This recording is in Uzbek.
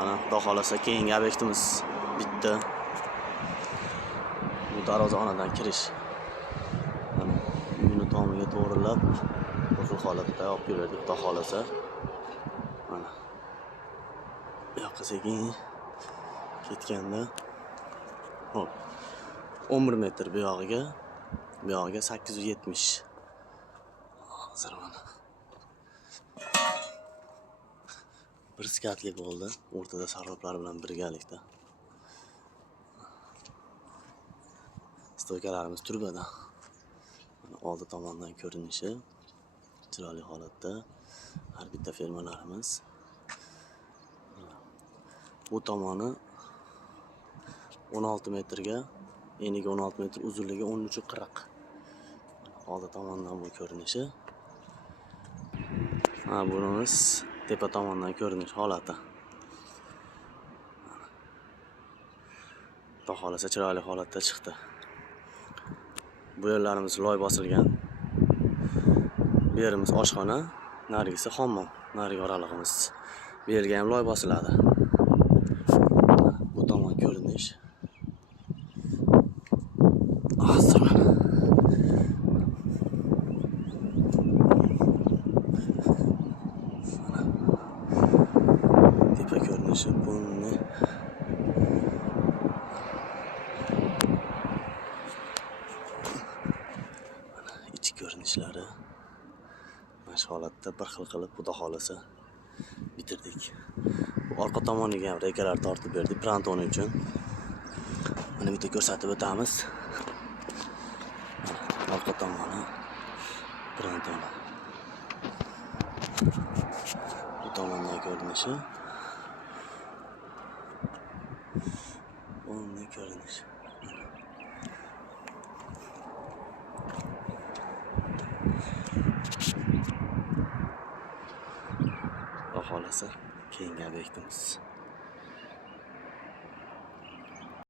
Mana xudo xolasa keyingi obyektimiz bitdi. Bu darvozaxonadan kirish. Mana uyni tomiga to'g'rilab bu xil holatda olib keldik xudo xolasa. Mana bu yoqqa sekin ketganda hop 11 metr bu yog'iga 870. Hozir mana bir skatli bo'ldi, o'rtada saroblar bilan birgalikda. Stoykalarimiz turbada. Mana oldi tomondan ko'rinishi chiroyli holatda. Har bitta fermalarimiz. Bu tomoni 16 metrga, eniga 16 metr, uzunligi 13.40. Oldi tomondan bu ko'rinishi. Ha, bunimiz tepa tomondan ko'rinish holati. Xudo xolasa chiroyli holatda chiqdi. Bu yerlarimiz loy bosilgan. Bu yerimiz oshxona, narigisi hammom, narigi oralig'imiz. Bu yerga ham loy bosiladi. Bu tomon ko'rinish. Hozir mana tepa ko'rinishi bunni. İç ko'rinishlari mana shu holatda bir xil qilib xudo xolasa bitirdik. Bu orqa tomoniga ham rekalar tortib berdik Prantoni uchun. Mana bitta ko'rsatib o'tamiz. Mana orqa tomoni Prantoni. Bu tomondan ko'rinishi. Bunday ko'rinish. Xudo xolasa keyingi obyektimiz